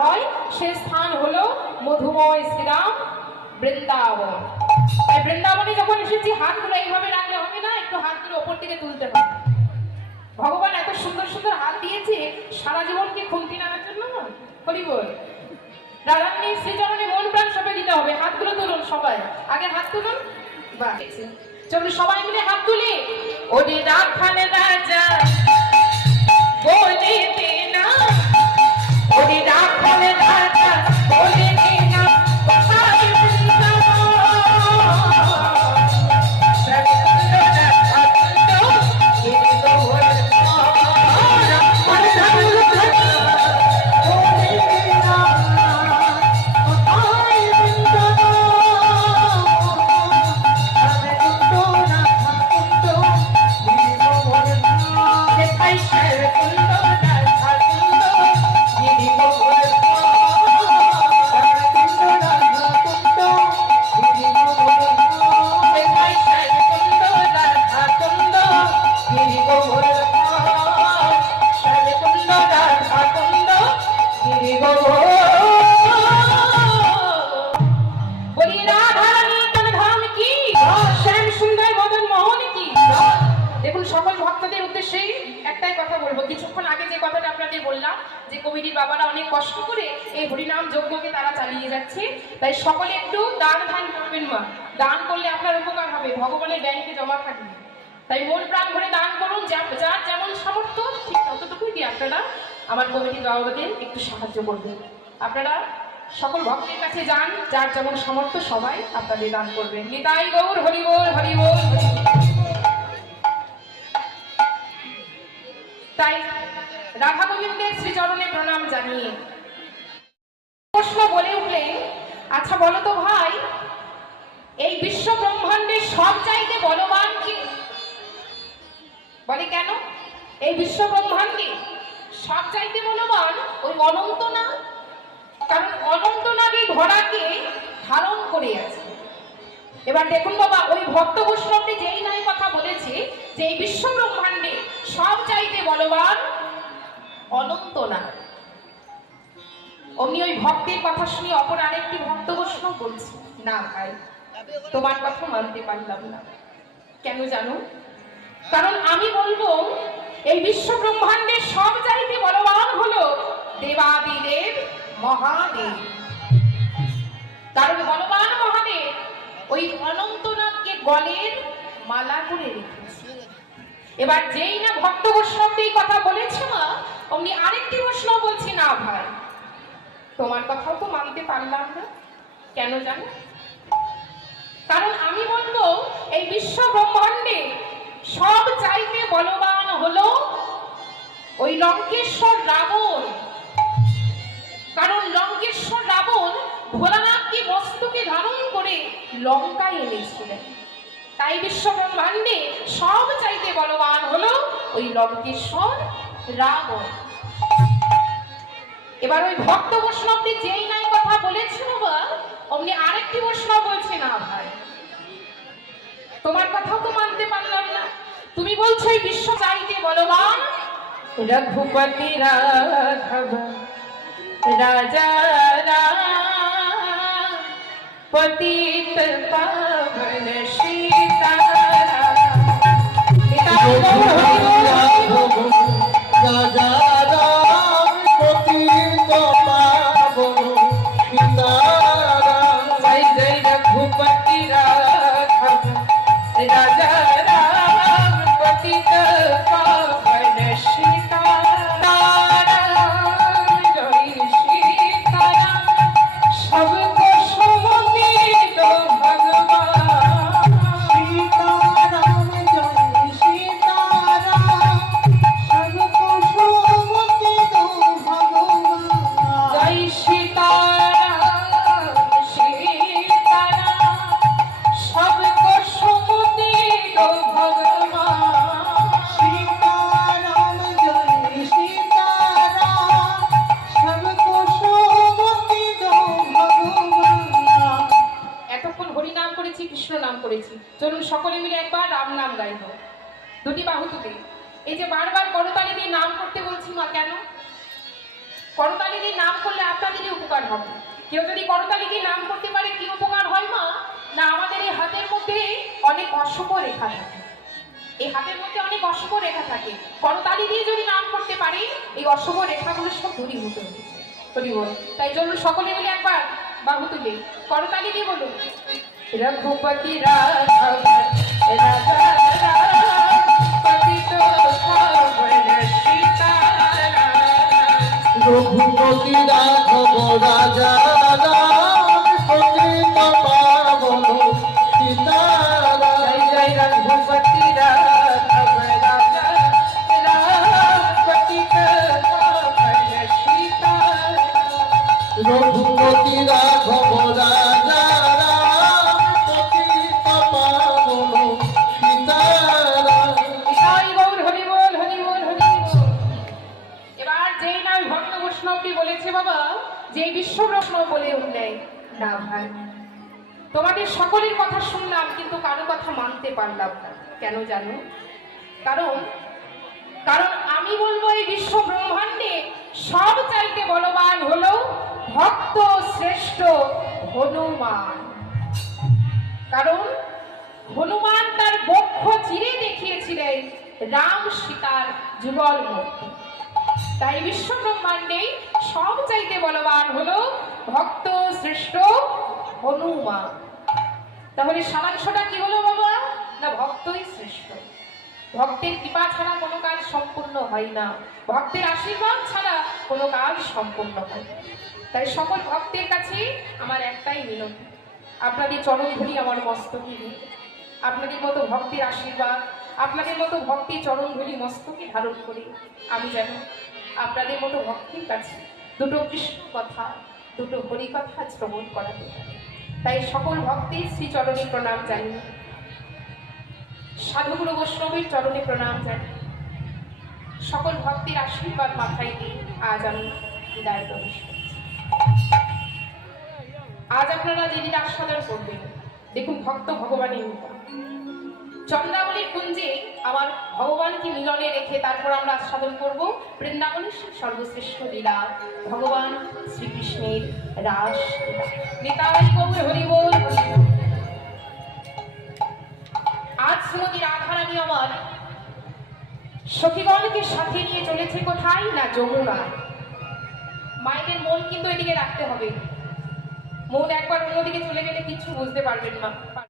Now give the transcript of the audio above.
হয়, সে স্থান হলো মধুময় শ্রীরাম বৃন্দাবন। তাই বৃন্দাবনে যখন এসেছি, হাতগুলো এইভাবে রাখলে হবে না? একটু হাতগুলো ওপর থেকে তুলতে হবে। ভগবান এত সুন্দর সুন্দর হাত দিয়েছে, সারা জীবন কি খুন্তি নাড়ার জন্য? হরি বল। রাধারানী শ্রীচরণে মন প্রাণ সবাই দিতে হবে। হাতগুলো তুলুন সবাই। আগে হাত তুলুন। চলুন সবাই মিলে হাত তুলি। ওরে রাখাল রাজা বলে যে কথাটা আপনাদের বললাম, যে কমিটির বাবারা অনেক কষ্ট করে এই হরিনাম যজ্ঞকে তারা চালিয়ে যাচ্ছে। তাই সকলে একটু দান ধান করবেন মা। দান করলে আপনার উপকার হবে, ভগবানের ব্যাংকে জমা থাকবে। তাই মন প্রাণ ভরে দান করুন যার যেমন সামর্থ্য, ঠিক ততটুকুই দিয়ে আপনারা আমার কমিটির বাবাদের একটু সাহায্য করবেন। আপনারা সকল ভক্তের কাছে যান, যার যেমন সামর্থ্য, সবাই আপনাদের দান করবেন। নিতাই গৌর হরিবোল হরিবোল হরিবোল। তাই রাধা গোবিন্দের শ্রীচরণে প্রণাম জানিয়ে প্রশ্ন বলে উঠলেন আচ্ছা বলো তো ভাই, এই বিশ্ব ব্রহ্মাণ্ডের সব চাইতে বলবান কি? বলে কেন? এই বিশ্ব ব্রহ্মাণ্ডে সব চাইতে বলবান ওই অনন্ত না? কারণ অনন্ত নাগে ঘোড়াকে ধারণ করে আছে। এবার দেখুন বাবা, ওই ভক্ত বৈষ্ণবটি যেই নাই কথা বলেছে যে এই বিশ্ব ব্রহ্মাণ্ডে সব চাইতে বলবান অনন্ত না অমনি ওই ভক্তের কথা শুনে অপর আরেকটি ভক্ত বৈষ্ণব বলছে, না ভাই, তোমার কথা মানতে পারলাম না। কেন জানো? কারণ আমি বলব, এই বিশ্ব ব্রহ্মাণ্ডের সব চাইতে বলবান হলো দেবাদিদেব মহাদেব। কারণ বলবান মহাদেব ওই অনন্তনাথকে গলের মালা করে রেখেছে। এবার যেই না ভক্ত বৈষ্ণব এই কথা বলেছে মা, অমনি আরেকটি বৈষ্ণব বলছি, না ভাই, তোমার কথাও তো মানতে পারলাম না। কেন জানো? কারণ আমি বলব, এই বিশ্ব ব্রহ্মাণ্ডে সব চাইতে বলবান হলো ওই লঙ্কেশ্বর রাবণ। কারণ লঙ্কেশ্বর রাবণ ভোলানাথকে মস্তকে ধারণ করে লঙ্কায় এনেছিলেন। তাই বিশ্ব ব্রহ্মাণ্ডে সব চাইতে বলবান হলো ওই লঙ্কেশ্বর রাবণ। এবার ওই ভক্ত বৈষ্ণবটি যেই নাই কথা বলেছিল বা, অমনি আরেকটি বৈষ্ণব বলছে, না ভাই, তোমার কথাও তো মানতে পারলাম না। তুমি বলছো এই বিশ্ব চাইতে বলবান রঘুপতি রাঘব, রাজা পতিত পাবন সীতারাম নিতাই দুটি বাহু তুলে এই যে বারবার করতালি দিয়ে নাম করতে বলছি মা, কেন? করতালি দিয়ে নাম করলে আপনাদেরই উপকার হবে। কেউ যদি করতালি দিয়ে নাম করতে পারে, কি উপকার হয় মা? না, আমাদের এই হাতের মধ্যে অনেক অশুভ রেখা থাকে। এই হাতের মধ্যে অনেক অশুভ রেখা থাকে। করতালি দিয়ে যদি নাম করতে পারি, এই অশুভ রেখাগুলো সব দূরীভূত হরিবল, তাই জন্য সকলে মিলে একবার বাহু তুলে করতালি দিয়ে বলুন। রঘুপতি রাঘব রাজা না ভাই তোমাদের সকলের কথা শুনলাম, কিন্তু কারও কথা মানতে পারলাম না। কেন জানো? কারণ কারণ আমি বলব এই বিশ্ব ব্রহ্মাণ্ডে সব চাইতে বলবান হলো ভক্ত শ্রেষ্ঠ হনুমান। কারণ, হনুমান তার বক্ষ চিরে দেখিয়েছিলেন রাম সীতার যুগল মূর্তি। তাই বিশ্ব ব্রহ্মাণ্ডে সব চাইতে বলবান হলো ভক্ত শ্রেষ্ঠ হনুমান তাহলে সারাংশটা কি হলো বাবা না, ভক্তই শ্রেষ্ঠ। ভক্তের কৃপা ছাড়া কোনো কাজ সম্পূর্ণ হয় না। ভক্তের আশীর্বাদ ছাড়া কোনো কাজ সম্পূর্ণ হয় না। তাই সকল ভক্তের কাছে আমার একটাই মিনতি। আপনাদের চরণ ধরি আমার মস্তকে দিন। আপনাদের মতো ভক্তির আশীর্বাদ, আপনাদের মতো ভক্তি চরণ ধরি মস্তকে ধারণ করে। আমি যেন আপনাদের মতো ভক্তির কাছে দুটো কৃষ্ণ কথা দুটো হরি কথা শ্রবণ করাতে পারি। তাই সকল ভক্তের শ্রী চরণে প্রণাম জানি সাধুগুরু বৈষ্ণবের চরণে প্রণাম জানি সকল ভক্তের আশীর্বাদ মাথায় দিয়ে আজ আমি বিদায় প্রবেশ আজ আপনারা যেদিন আস্বাদন করবেন, দেখুন ভক্ত ভগবানের কুঞ্জে আমার ভগবানকে মিলনে রেখে তারপর আমরা আস্বাদন করব বৃন্দাবনের সর্বশ্রেষ্ঠ লীলা। ভগবান শ্রীকৃষ্ণের রাস। আজ শ্রীমতী রাধারানী আমার সখীগণকে সাথে নিয়ে চলেছে কোথায় না যমুনায় মায়েদের মন কিন্তু এদিকে রাখতে হবে। মন একবার অন্যদিকে চলে গেলে কিছু বুঝতে পারবেন না।